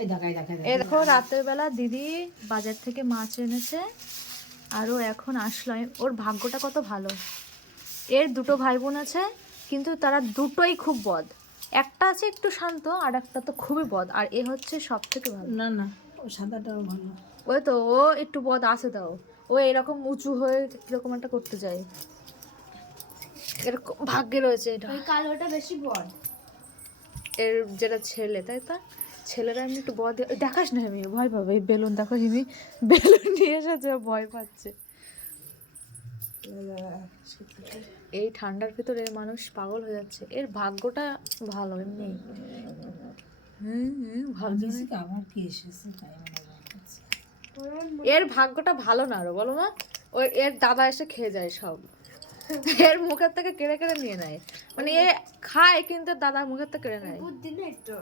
এই দেখো রাতের বেলা দিদি বাজার থেকে মাছ এনেছে, আরও এখন আসলো। ওর ভাগ্যটা কত ভালো। এর দুটো ভাই বোন আছে, কিন্তু তারা দুটোই খুব বদ। একটা আছে একটু শান্ত, আর একটা তো খুবই বদ, আর এ হচ্ছে সব থেকে ভালো। না না, ও সাদাটাও ভালো। ওই তো ও একটু বদ আছে, তাও ও এরকম উঁচু হয়ে কিরকম একটা করতে যায়, এরকম ভাগ্যে রয়েছে এটা। ওই কালোটা বেশি বড়। এর যেটা ছেলে, তাই তো ছেলেরা এমনি একটু বদ। দেখাস না হিমি, ভয় পাবে। এই বেলুন দেখো হিমি, বেলুন নিয়ে এসেছে, ভয় পাচ্ছে। এই ঠান্ডার ভিতরে মানুষ পাগল হয়ে যাচ্ছে। এর ভাগ্যটা ভালো এমনি। ভাবছি আবার কি এসেছে তাই মনে হয়। এর ভাগ্যটা ভালো না আরো, বলো না? ওই এর দাদা এসে খেয়ে যায় সব, এর মুখের থেকে কেড়ে কেড়ে নিয়ে নেয়। মানে এ খায় কিন্তু দাদার মুখের থেকে কেড়ে নেয়। বুদ্ধি নেই তো।